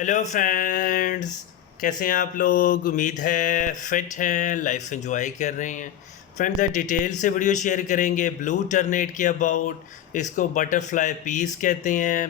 Hello friends, कैसे हैं आप लोग। उम्मीद है फिट हैं, लाइफ एंजॉय कर रहे हैं। फ्रेंड्स, डिटेल से वीडियो शेयर करेंगे ब्लू टर्नेट के अबाउट। इसको बटरफ्लाई पीस कहते हैं,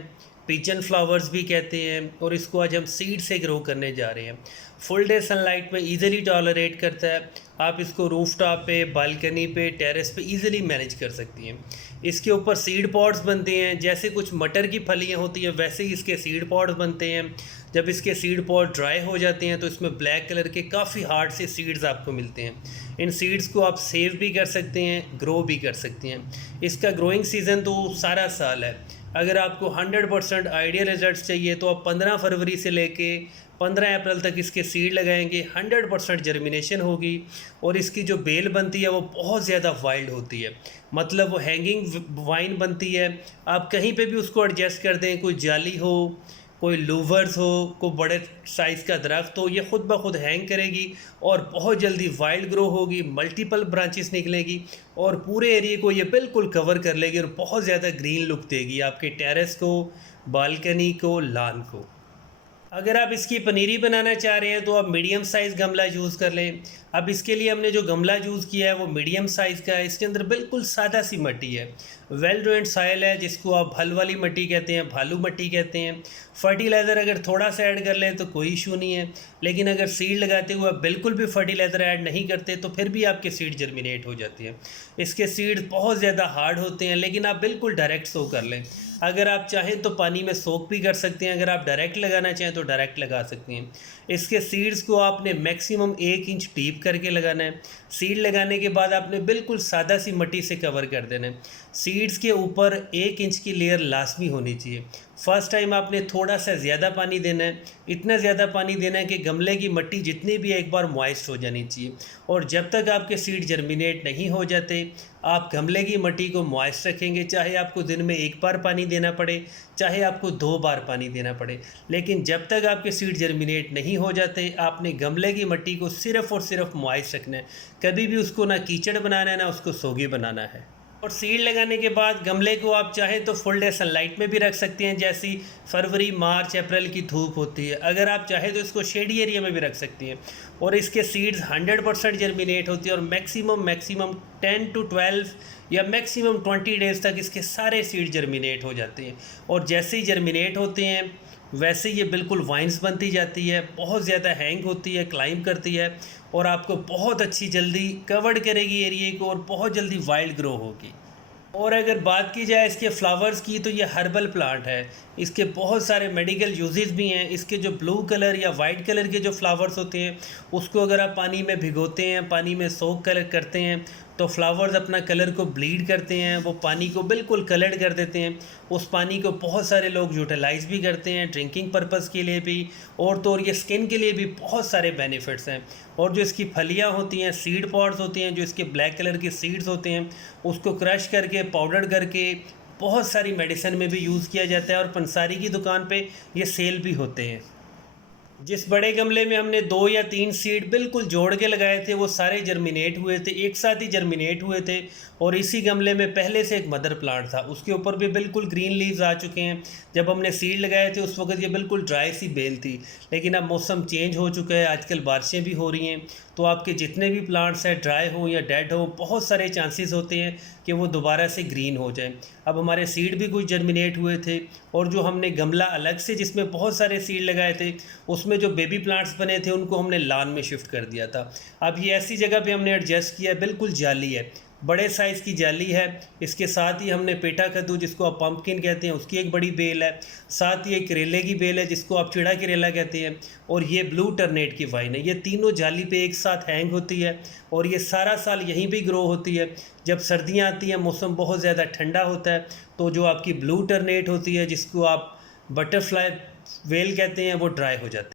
पिजन फ्लावर्स भी कहते हैं, और इसको आज हम सीड से ग्रो करने जा रहे हैं। फुल डे सनलाइट में इजीली टॉलरेट करता है। आप इसको रूफ टॉप पे, बालकनी पे, टेरेस पे इजीली मैनेज कर सकती हैं। इसके ऊपर सीड पॉट्स बनते हैं, जैसे कुछ मटर की फलियाँ होती हैं वैसे ही इसके सीड पॉट्स बनते हैं। जब इसके सीड पॉट ड्राई हो जाते हैं तो इसमें ब्लैक कलर के काफ़ी हार्ड से सीड्स आपको मिलते हैं। इन सीड्स को आप सेव भी कर सकते हैं, ग्रो भी कर सकते हैं। इसका ग्रोइंग सीज़न तो सारा साल है। अगर आपको 100% आइडियल रिजल्ट चाहिए तो आप 15 फरवरी से लेके 15 अप्रैल तक इसके सीड लगाएंगे, 100% जर्मिनेशन होगी। और इसकी जो बेल बनती है वो बहुत ज़्यादा वाइल्ड होती है, मतलब वो हैंगिंग वाइन बनती है। आप कहीं पे भी उसको एडजस्ट कर दें, कोई जाली हो, कोई लूवर्स हो, कोई बड़े साइज़ का दरख्त हो, ये ख़ुद ब खुद हैंग करेगी और बहुत जल्दी वाइल्ड ग्रो होगी, मल्टीपल ब्रांचेस निकलेगी और पूरे एरिए को ये बिल्कुल कवर कर लेगी और बहुत ज़्यादा ग्रीन लुक देगी आपके टेरेस को, बालकनी को, लॉन को। अगर आप इसकी पनीरी बनाना चाह रहे हैं तो आप मीडियम साइज़ गमला यूज़ कर लें। अब इसके लिए हमने जो गमला यूज़ किया है वो मीडियम साइज़ का है। इसके अंदर बिल्कुल सादा सी मिट्टी है, वेल ड्रेन्ड सॉइल है, जिसको आप हल वाली मिट्टी कहते हैं, भालू मिट्टी कहते हैं। फर्टिलाइज़र अगर थोड़ा सा ऐड कर लें तो कोई इशू नहीं है, लेकिन अगर सीड लगाते हुए आप बिल्कुल भी फर्टिलाइज़र ऐड नहीं करते तो फिर भी आपके सीड जर्मिनेट हो जाती है। इसके सीड्स बहुत ज़्यादा हार्ड होते हैं, लेकिन आप बिल्कुल डायरेक्ट सो कर लें। अगर आप चाहें तो पानी में सोक भी कर सकते हैं, अगर आप डायरेक्ट लगाना चाहें तो डायरेक्ट लगा सकते हैं। इसके सीड्स को आपने मैक्सिमम 1 इंच डीप करके लगाना है। सीड लगाने के बाद आपने बिल्कुल सादा सी मिट्टी से कवर कर देना है। सीड्स के ऊपर 1 इंच की लेयर लाजमी होनी चाहिए। फर्स्ट टाइम आपने थोड़ा सा ज़्यादा पानी देना है, इतना ज़्यादा पानी देना है कि गमले की मिट्टी जितनी भी है एक बार मॉइस्ट हो जानी चाहिए। और जब तक आपके सीड जर्मिनेट नहीं हो जाते आप गमले की मिट्टी को मॉइस्ट रखेंगे, चाहे आपको दिन में 1 बार पानी देना पड़े, चाहे आपको 2 बार पानी देना पड़े। लेकिन जब तक आपके सीड जर्मिनेट नहीं हो जाते आपने गमले की मिट्टी को सिर्फ़ और सिर्फ मॉइस्ट रखना है। कभी भी उसको ना कीचड़ बनाना है ना उसको सोगी बनाना है। और सीड लगाने के बाद गमले को आप चाहें तो फुल डे सनलाइट में भी रख सकते हैं, जैसी फरवरी, मार्च, अप्रैल की धूप होती है। अगर आप चाहें तो इसको शेडी एरिया में भी रख सकती हैं। और इसके सीड्स 100% जर्मिनेट होती है और मैक्सिमम 10 to 12 या मैक्सिमम 20 डेज़ तक इसके सारे सीड जर्मिनेट हो जाते हैं। और जैसे ही जर्मिनेट होते हैं वैसे ये बिल्कुल वाइन्स बनती जाती है, बहुत ज़्यादा हैंग होती है, क्लाइंब करती है और आपको बहुत अच्छी जल्दी कवर्ड करेगी एरिए को और बहुत जल्दी वाइल्ड ग्रो होगी। और अगर बात की जाए इसके फ्लावर्स की तो ये हर्बल प्लांट है। इसके बहुत सारे मेडिकल यूजेस भी हैं। इसके जो ब्लू कलर या वाइट कलर के जो फ्लावर्स होते हैं उसको अगर आप पानी में भिगोते हैं, पानी में सोक कलर करते हैं तो फ्लावर्स अपना कलर को ब्लीड करते हैं, वो पानी को बिल्कुल कलर्ड कर देते हैं। उस पानी को बहुत सारे लोग यूटिलाइज़ भी करते हैं ड्रिंकिंग पर्पज़ के लिए भी, और तो और ये स्किन के लिए भी बहुत सारे बेनिफिट्स हैं। और जो इसकी फलियाँ होती हैं, सीड पॉड्स होती हैं, जो इसके ब्लैक कलर के सीड्स होते हैं उसको क्रश करके पाउडर करके बहुत सारी मेडिसिन में भी यूज़ किया जाता है और पंसारी की दुकान पे ये सेल भी होते हैं। जिस बड़े गमले में हमने 2 या 3 सीड बिल्कुल जोड़ के लगाए थे वो सारे जर्मिनेट हुए थे, एक साथ ही जर्मिनेट हुए थे। और इसी गमले में पहले से एक मदर प्लांट था, उसके ऊपर भी बिल्कुल ग्रीन लीव्स आ चुके हैं। जब हमने सीड लगाए थे उस वक्त ये बिल्कुल ड्राई सी बेल थी, लेकिन अब मौसम चेंज हो चुका है, आजकल बारिशें भी हो रही हैं, तो आपके जितने भी प्लांट्स हैं ड्राई हो या डेड हो बहुत सारे चांसेस होते हैं कि वो दोबारा से ग्रीन हो जाए। अब हमारे सीड भी कुछ जर्मिनेट हुए थे और जो हमने गमला अलग से जिसमें बहुत सारे सीड लगाए थे उसमें जो बेबी प्लांट्स बने थे उनको हमने लॉन में शिफ्ट कर दिया था। अब ये ऐसी जगह पे हमने एडजस्ट किया, बिल्कुल जाली है, बड़े साइज़ की जाली है। इसके साथ ही हमने पेटा कद्दू जिसको आप पम्पकिन कहते हैं उसकी एक बड़ी बेल है, साथ ही एक करेले की बेल है जिसको आप चिड़ा करेला कहते हैं, और ये ब्लू टर्नेट की वाइन है। ये तीनों जाली पे एक साथ हैंग होती है और ये सारा साल यहीं पे ग्रो होती है। जब सर्दियाँ आती हैं, मौसम बहुत ज़्यादा ठंडा होता है, तो जो आपकी ब्लू टर्नेट होती है जिसको आप बटरफ्लाई वेल कहते हैं वो ड्राई हो जाती है।